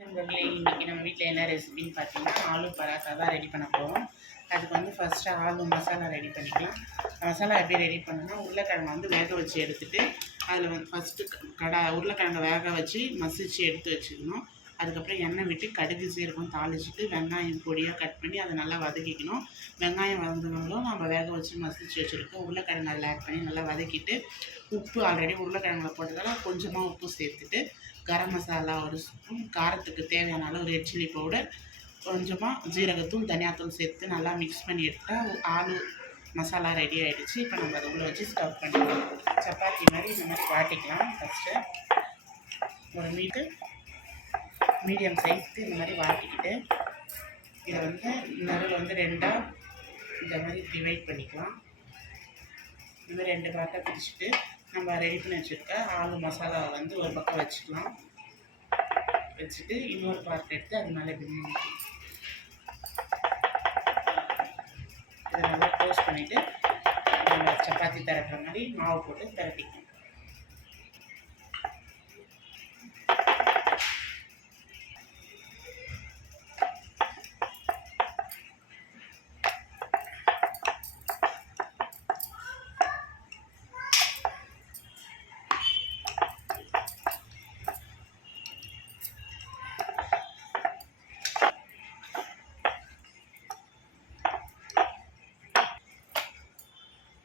நண்பர்களே, இன்றைக்கி நம்ம வீட்டில் என்ன ரெசிபின்னு பார்த்தீங்கன்னா ஆலு பராத்தா தான் ரெடி பண்ண போகிறோம். அதுக்கு வந்து ஃபஸ்ட்டு ஆலு மசாலா ரெடி பண்ணிக்கலாம். மசாலா எப்படி ரெடி பண்ணணும்னா, உருளைக்கிழங்கு வந்து வேக வச்சு எடுத்துகிட்டு அதில் வந்து ஃபஸ்ட்டு உருளைக்கிழங்கை வேக வச்சு மசிச்சு எடுத்து வச்சுக்கணும். அதுக்கப்புறம் எண்ணெய் விட்டு கடுகு சீரகம் தாளிச்சிட்டு வெங்காயம் பொடியாக கட் பண்ணி அதை நல்லா வதக்கிக்கணும். வெங்காயம் வதங்கினாலும் நம்ம வேக வச்சு மசிச்சு வச்சுருக்கோம். உருளைக்கிழங்கு அதில் ஆட் பண்ணி நல்லா வதக்கிட்டு உப்பு ஆல்ரெடி உருளைக்கிழங்குல போட்டதால் கொஞ்சமாக உப்பு சேர்த்துட்டு கரம் மசாலா ஒரு ஸ்பூன், காரத்துக்கு தேவையான அளவு ரெட் சில்லி பவுடர், கொஞ்சமாக ஜீரகத்தூள் தனியாத்தூள் சேர்த்து நல்லா மிக்ஸ் பண்ணி எடுத்தால் ஆலு மசாலா ரெடி ஆகிடுச்சு. இப்போ நம்ம அதை உள்ளே வச்சு ஸ்டஃப் பண்ணிக்கலாம். சப்பாத்தி மாதிரி இந்த மாதிரி வாட்டிக்கலாம். ஃபஸ்ட்டு ஒரு மீடியம் சைஸ்க்கு இந்த மாதிரி வாட்டிக்கிட்டு இதை வந்து நடுவில் வந்து ரெண்டாக இந்த மாதிரி டிவைட் பண்ணிக்கலாம். இந்த மாதிரி 2 பார்ட்டாக பிரிச்சுட்டு நம்ம ரெடி பண்ணி வச்சுருக்க ஆலு மசாலாவை வந்து ஒரு பக்கம் வச்சுக்கலாம். வச்சுட்டு இன்னொரு பார்ட் எடுத்து அது மேலே இப்படி மூடிக்கலாம். இதை நல்லா க்ளோஸ் பண்ணிவிட்டு நம்ம சப்பாத்தி திரட்டுற மாதிரி மாவு போட்டு திரட்டிக்கலாம்.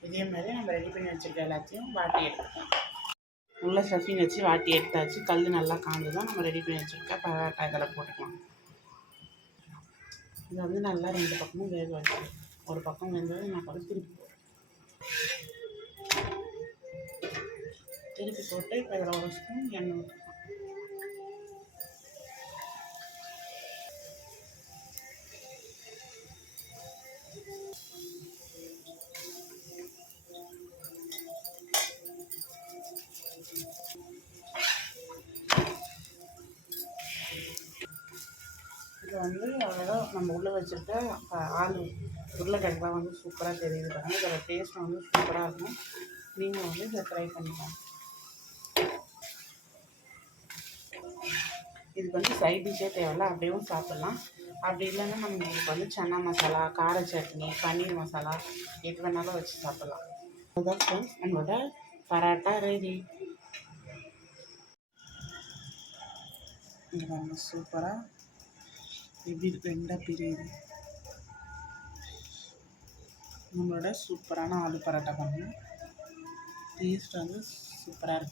இதே மாதிரி நம்ம ரெடி பண்ணி வச்சுருக்க எல்லாத்தையும் வாட்டி எடுத்துக்கலாம். உள்ள ஸ்டஃபிங் வச்சு வாட்டி எடுத்தாச்சு. கல் நல்லா காஞ்சு தான் நம்ம ரெடி பண்ணி வச்சுருக்க பரோட்டா இதில் போட்டுக்கலாம். இதை வந்து நல்லா 2 பக்கமும் வேக வச்சு ஒரு பக்கம் வெந்தது நான் திருப்பி போட்டு இப்போ இதில் ஒரு ஸ்பூன் எண்ணெய் ஊற்றலாம். இது வந்து அவ்வளோதான் நம்ம உள்ளே வச்சுருக்க ஆலு உருளைக்கிழங்குலாம் வந்து சூப்பராக தெரியுது பாருங்கள். இதோட டேஸ்ட் வந்து சூப்பராக இருக்கும். நீங்கள் வந்து இதை ட்ரை பண்ணிக்கலாம். இதுக்கு வந்து சைட் டிஷ்ஷே தேவையில்ல, அப்படியும் சாப்பிட்லாம். அப்படி இல்லைன்னா நம்ம இதுக்கு வந்து சன்னா மசாலா, கார சட்னி, பன்னீர் மசாலா எது வேணாலும் வச்சு சாப்பிட்லாம். அதுதான் ஃப்ரெண்ட்ஸ், நம்மளோட பரோட்டா ரெடி. இது பாருங்க சூப்பராக எப்படி ரெண்டாக பிரியுது. நம்மளோட சூப்பரான ஆலு பரோட்டா பாருங்கள். டேஸ்ட் வந்து சூப்பராக இருக்குது.